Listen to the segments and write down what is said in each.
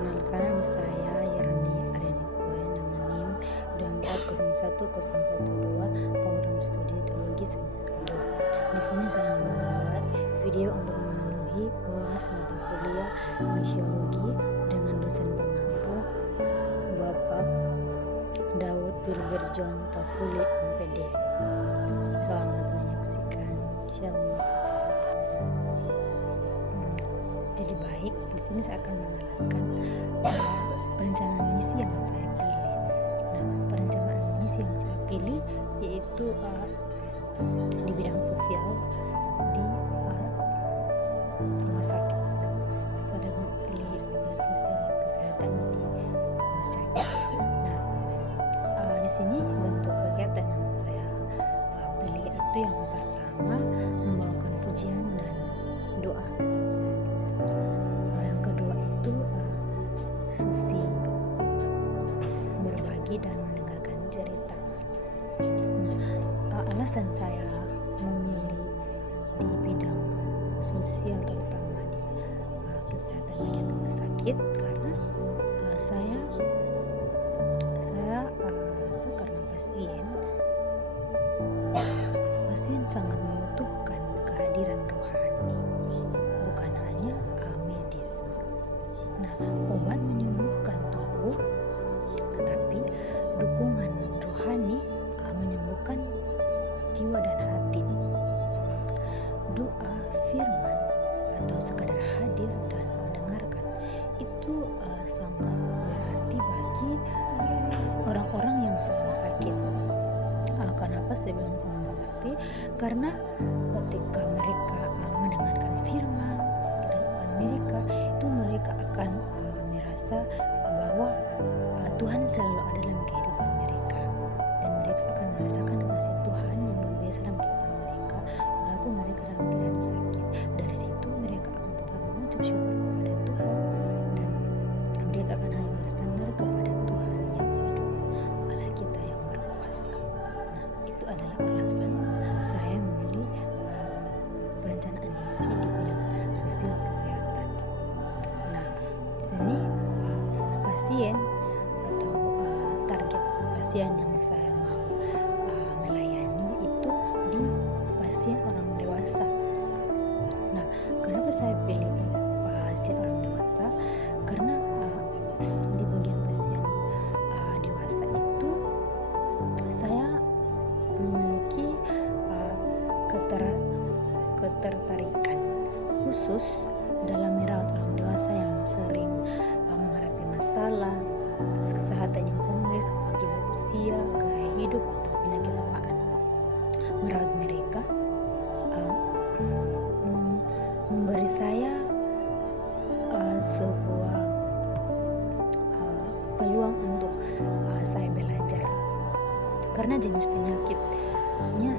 Perkenalkan, nama saya Yerni Aryani Koen dengan NIM 240101012 program studi teologi semester 2. Di sini saya membuat video untuk memenuhi UAS mata kuliah misiologi dengan dosen pengampu Bapak Daud Wilber John Tafuli MPD. Selamat menyaksikan. Shalom. Jadi baik, di sini saya akan menjelaskan perencanaan misi yang saya pilih. Nah, perencanaan misi yang saya pilih yaitu di bidang sosial di rumah sakit. Saya pilih bidang sosial kesehatan di rumah sakit. Nah, di sini bentuk kegiatan yang saya pilih itu yang pertama membawakan pujian dan doa. Yang kedua itu sesi berbagi dan mendengarkan cerita. Alasan saya memilih di bidang sosial terutama di kesehatan bagian rumah sakit karena saya rasa karena pasien sangat membutuhkan kehadiran rohani, bukan hanya medis. Nah, obat menyembuhkan tubuh, tetapi dukungan rohani menyembuhkan jiwa dan hati. Doa, firman, atau sekadar hadir dan mendengarkan itu sangat berarti bagi orang-orang yang sedang sakit. Kenapa saya bilang sangat berarti? Karena ketika mereka mendengarkan firman, kita doakan mereka akan merasa bahwa Tuhan selalu ada dalam kehidupan mereka, dan mereka akan merasakan kasih Tuhan yang luar biasa dalam kehidupan mereka walaupun mereka dalam keadaan sakit. Dari situ mereka akan tetap mengucap syukur kepada Tuhan, dan mereka akan hanya bersandar kepada Tuhan yang hidup, Allah kita yang berkuasa. Nah, itu adalah alasan saya memilih perencanaan misi di bidang sosial kesehatan. Nah, di sini pasien atau target pasien yang saya mau melayani itu di pasien orang dewasa. Nah, kenapa saya pilih pasien orang dewasa? Karena di bagian pasien dewasa itu saya memiliki ketertarikan khusus dalam merawat orang dewasa yang sering menghadapi masalah kesehatan yang kompleks akibat usia, gaya hidup, atau penyakit bawaan. Merawat mereka memberi saya sebuah peluang untuk saya belajar, karena jenis penyakitnya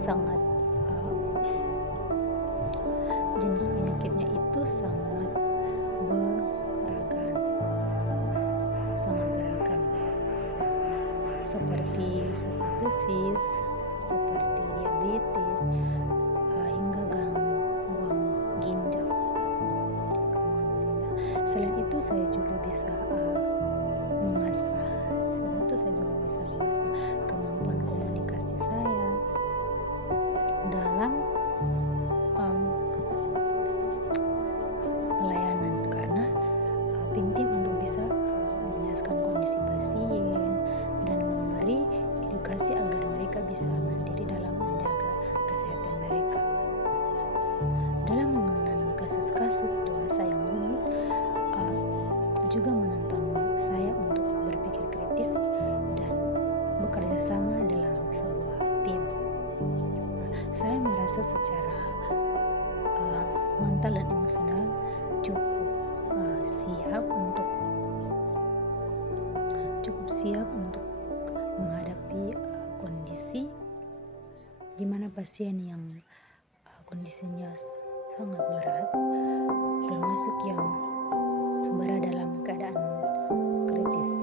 itu sangat beragam, seperti hepatitis, seperti diabetes, hingga gangguan ginjal. Selain itu saya juga bisa mengasah kemampuan komunikasi saya dalam pelayanan, karena penting untuk bisa menjelaskan kondisi pasien dan memberi edukasi agar mereka bisa mandiri dalam menjaga kesehatan mereka. Dalam mengenali kasus-kasus dewasa yang rumit juga menantang saya untuk berpikir kritis dan bekerja sama dalam sebuah tim. Saya merasa secara mental dan emosional cukup siap untuk menghadapi kondisi di mana pasien yang kondisinya sangat berat, termasuk yang berada dalam keadaan kritis.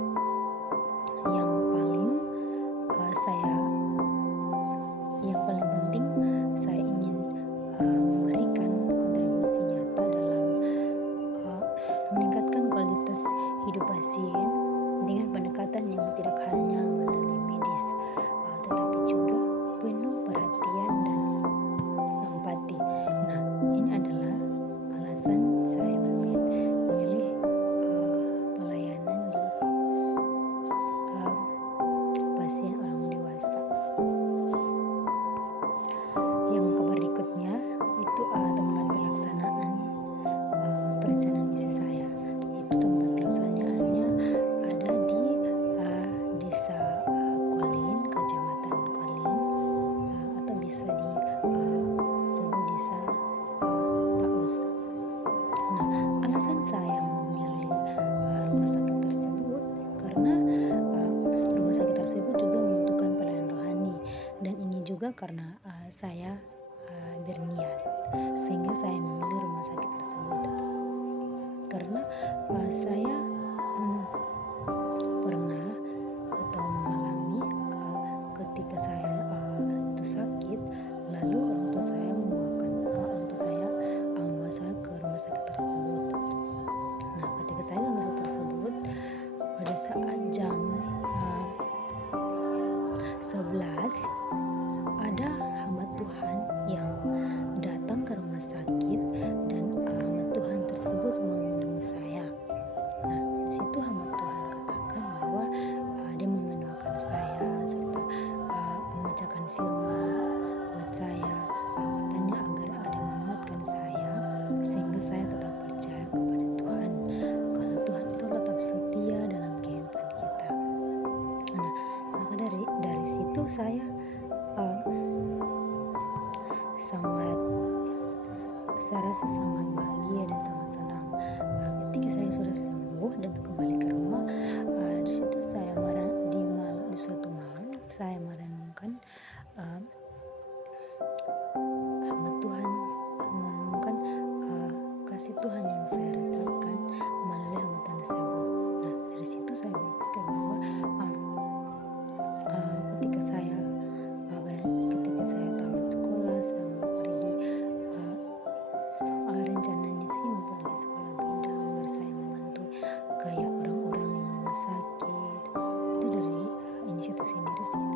Yang paling penting saya ingin memberikan kontribusi nyata dalam meningkatkan kualitas hidup pasien dengan pendekatan yang tidak hanya melalui medis, tetapi juga penuh perhatian dan empati. Nah, ini adalah alasan saya memilih pelayanan di pasien orang dewasa. Yang berikutnya itu tempat pelaksanaan perencanaan misi saya. Itu tempat pelaksanaannya ada di desa Kolin, kecamatan Kolin, atau bisa disebut desa Taus. Nah, alasan saya memilih rumah sakit tersebut karena rumah sakit tersebut juga membutuhkan pelayanan rohani, dan ini juga karena saya berniat sehingga saya memilih rumah sakit tersebut karena saya pernah atau mengalami ketika saya itu sakit, lalu orang tua saya membawa saya ke rumah sakit tersebut. Nah, ketika saya di rumah sakit tersebut, pada saat jam 11 ada hamba Tuhan yang datang ke rumah sakit, dan hamba Tuhan tersebut mengunjungi saya. Nah, di situ hamba Tuhan katakan bahwa dia mendoakan saya serta membacakan firman buat saya, katanya agar dia menguatkan saya sehingga saya tetap percaya kepada Tuhan, kalau Tuhan itu tetap setia dalam kehidupan kita. Nah, maka dari situ saya rasa sangat bahagia dan sangat senang ketika saya sudah sembuh dan kembali ke rumah. Di situ saya di suatu malam saya merenungkan hamba Tuhan, merenungkan kasih Tuhan yang saya rasakan melalui hamba Tuhan tersebut. Nah, dari situ saya berpikir bahwa ketika saya tamat sekolah, saya mau pergi rencananya sih mau pergi sekolah bidang, biar saya membantu kayak orang-orang yang rumah sakit. Itu dari inisiatif sendiri sih.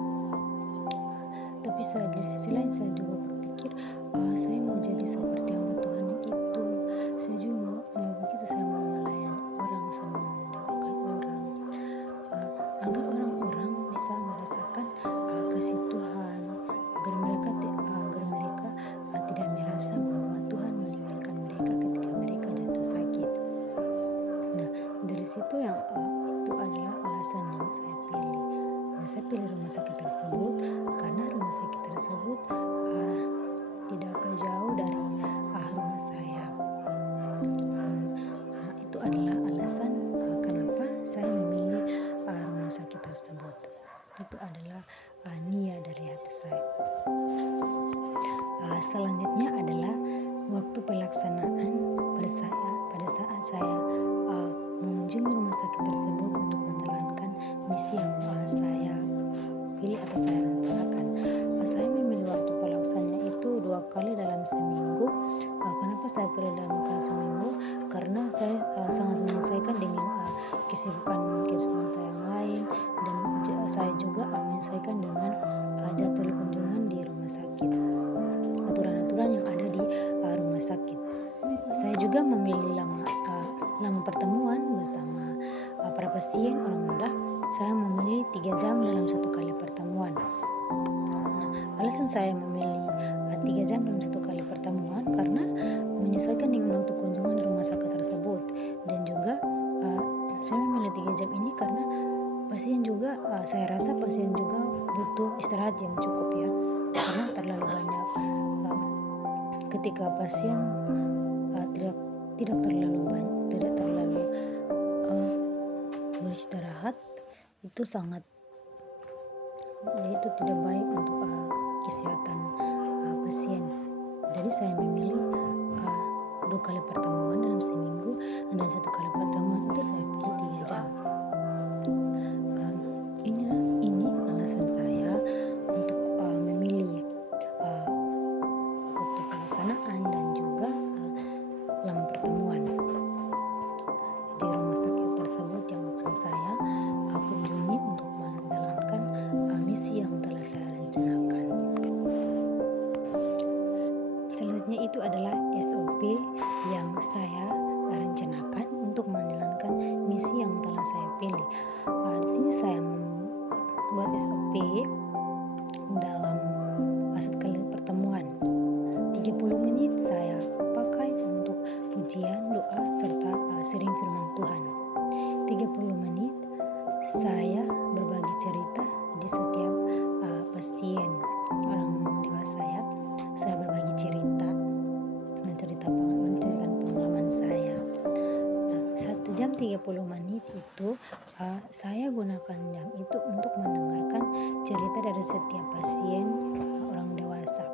Tapi di sisi lain saya juga berpikir saya mau jadi seperti hamba Tuhan yang itu. Saya juga mau begitu, saya mau melayani orang, saya mau mendoakan orang, agar orang-orang bisa merasakan kasih Tuhan, agar mereka tidak merasa bahwa Tuhan meninggalkan mereka ketika mereka jatuh sakit. Nah, dari situ itu adalah alasan yang saya pilih. Nah, saya pilih rumah sakit tersebut karena rumah sakit tersebut tidak jauh dari rumah saya. Nah, itu adalah alasan kenapa saya memilih rumah sakit tersebut. Itu adalah niat dari hati saya. Selanjutnya adalah waktu pelaksanaan pada saat saya mengunjungi rumah sakit tersebut untuk menjalankan misi yang saya pilih atau saya rencanakan. Saya memilih waktu pelaksananya itu 2 kali dalam seminggu. Kenapa saya pilih dalam seminggu? Karena saya sangat menyesuaikan dengan kesibukan saya yang lain, dan saya juga menyesuaikan dengan jadwal kunjungan di rumah sakit, aturan-aturan yang ada di rumah sakit. Saya juga memilih lama pertemuan bersama para pasien orang muda. Saya memilih 3 jam dalam 1 kali pertemuan. Alasan saya memilih 3 jam dalam 1 kali pertemuan karena menyesuaikan dengan waktu kunjungan di rumah sakit tersebut, dan juga saya memilih 3 jam ini karena saya rasa pasien juga butuh istirahat yang cukup ya, karena terlalu banyak ketika pasien tidak terlalu beristirahat, itu tidak baik untuk kesehatan pasien. Jadi saya memilih 2 kali pertemuan dalam seminggu, dan 1 kali pertemuan itu saya pilih 3 jam. Ini alasan saya untuk memilih waktu pelaksanaan dan juga lama pertemuan di rumah sakit tersebut serta sering firman Tuhan. 30 menit saya berbagi cerita di setiap pasien orang dewasa ya. Saya berbagi cerita, menceritakan pengalaman saya. Nah, 1 jam 30 menit itu saya gunakan jam itu untuk mendengarkan cerita dari setiap pasien orang dewasa.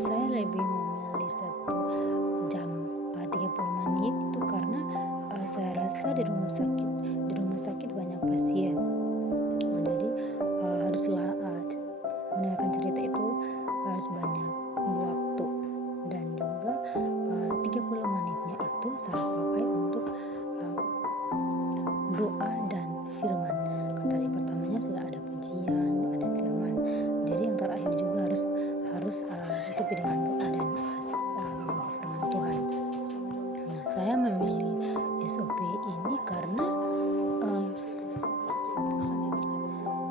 Saya lebih memilih 1 jam 30 menit itu karena saya rasa di rumah sakit banyak pasien. Jadi haruslah mendengarkan cerita itu harus banyak waktu, dan juga 30 menitnya itu saya pakai untuk doa dan firman. Kan tadi pertamanya sudah ada pujian, doa dan firman. Jadi yang terakhir juga harus ditutupi dengan doa dan berbagi firman Tuhan. Nah, saya memilih SOP ini karena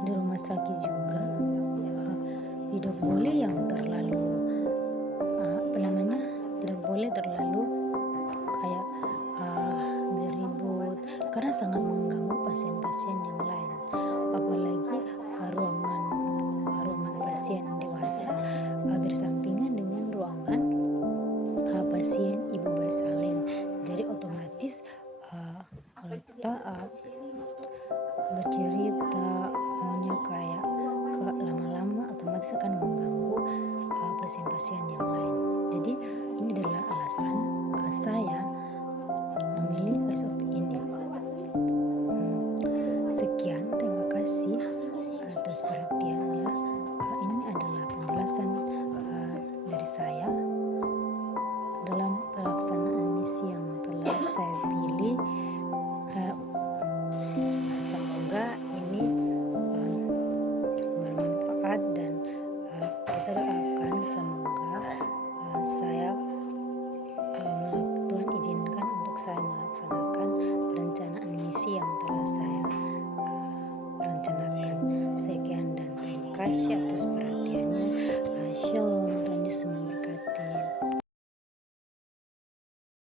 di rumah sakit juga tidak boleh yang terlalu tidak boleh terlalu kayak beribut, karena sangat mengganggu pasien-pasien yang lain. Apalagi ruangan pasien dewasa bersampingan dengan ruangan pasien ibu bersalin. Jadi otomatis kalau kita bercerita maunya kayak ke lama-lama, otomatis akan mengganggu pasien-pasien yang lain. Jadi ini adalah alasan saya memilih SOP ini. Sekian, terima kasih atas perhatiannya. Ini adalah penjelasan dari saya dalam pelaksanaan misi yang telah saya pilih. Semoga ini bermanfaat, dan kita doakan semoga Tuhan izinkan untuk saya melaksanakan perencanaan misi yang telah saya rencanakan. Sekian dan terima kasih atas perhatian.